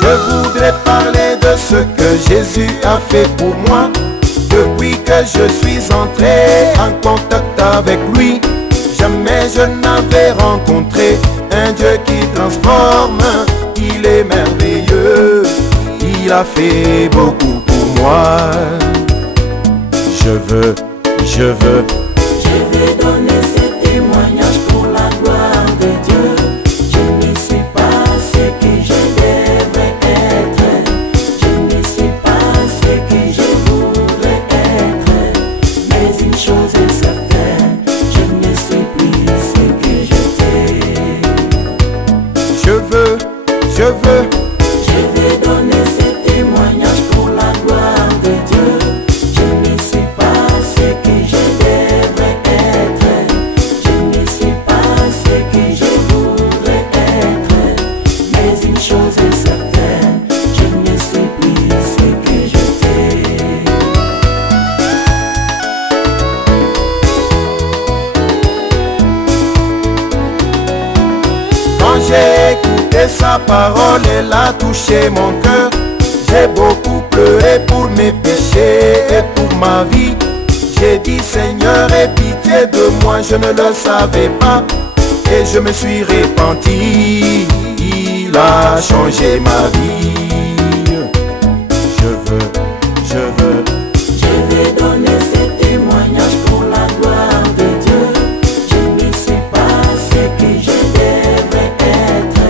Je voudrais parler de ce que Jésus a fait pour moi. Depuis que je suis entré en contact avec lui, jamais je n'avais rencontré un Dieu qui transforme. Il est merveilleux, il a fait beaucoup pour moi. Je veux donner ce témoignage pour la gloire de Dieu. Je ne suis pas ce que je devrais être. Je ne suis pas ce que je voudrais être. Mais une chose est certaine, je ne suis plus ce que j'étais. Je veux donner ce témoignage pour la gloire de Dieu. Je ne suis pas ce que je devrais être. Je ne suis pas ce que je voudrais être. Mais une chose est certaine, je ne suis plus ce que j'étais. Quand j'ai écouté sa parole, elle a touché mon cœur. J'ai beaucoup pleuré pour mes péchés et pour ma vie. J'ai dit Seigneur, aie pitié de moi, je ne le savais pas. Et je me suis repenti, il a changé ma vie. Je veux donner ce témoignage pour la gloire de Dieu. Je ne suis pas ce que je devrais être.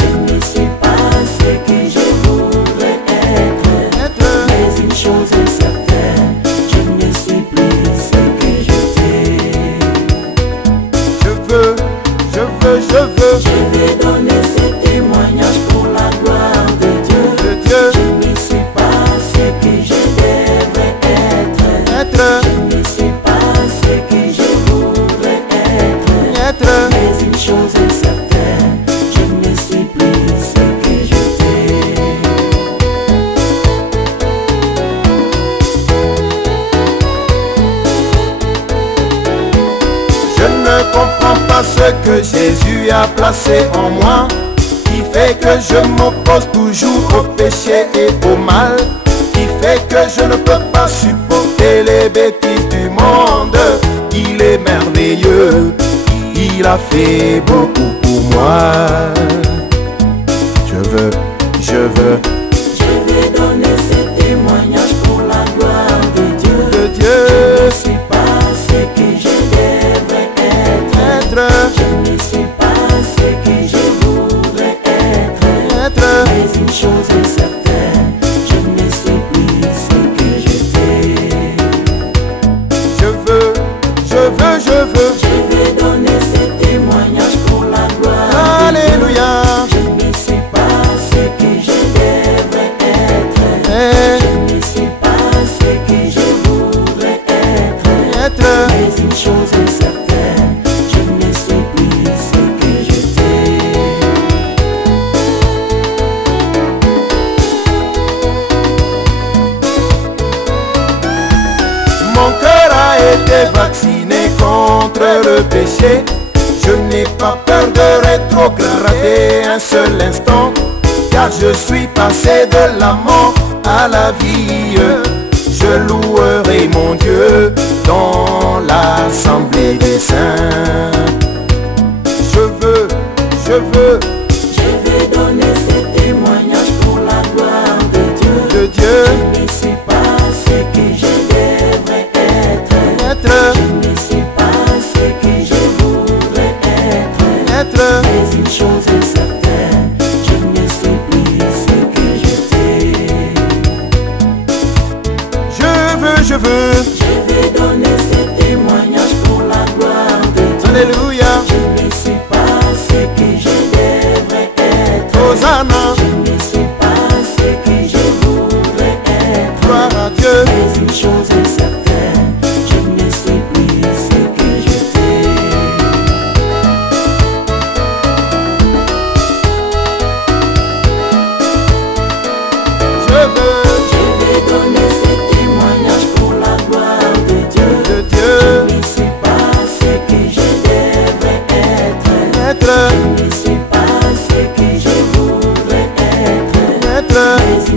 Je ne suis pas ce que je voudrais être. Mais une chose est certaine, je ne suis plus ce que j'étais. Je veux donner ce témoignage pour la gloire de Dieu. Je ne suis pas ce que je devrais être. Je ne suis pas ce que je voudrais être. Mais une chose est certaine, je ne suis plus ce que j'étais. Je ne comprends pas ce que Jésus a placé en moi, qui fait que je m'oppose toujours au péché et au mal, qui fait que je ne peux pas supporter les bêtises du monde. Il est merveilleux, il a fait beaucoup pour moi. Je veux donner ce témoignage pour la gloire de Dieu. Dieu. Je ne suis pas ce que je devrais être. Je ne suis pas ce que je voudrais être. Mais une chose est certaine, je ne suis plus ce que j'étais. Je veux donner ce témoignage pour la gloire de Dieu. Alléluia. Je ne suis pas ce que je devrais être. Je ne suis pas ce que je voudrais être. Mais une chose est certaine, je ne suis plus ce que j'étais. Mon cœur a été vacciné contre le péché. Je n'ai pas peur de rétrograder un seul instant, car je suis passé de la mort à la vie. Je louerai mon Dieu dans l'assemblée des saints. Je veux donner ce témoignage pour la gloire de Dieu. Je ne suis pas ce que je devrais être. Je ne suis pas ce que je voudrais être. Mais une chose est certaine, je ne suis plus ce que j'étais. Je veux donner ce témoignage pour la gloire de Dieu. Alléluia. Je ne suis pas ce que je devrais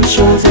choses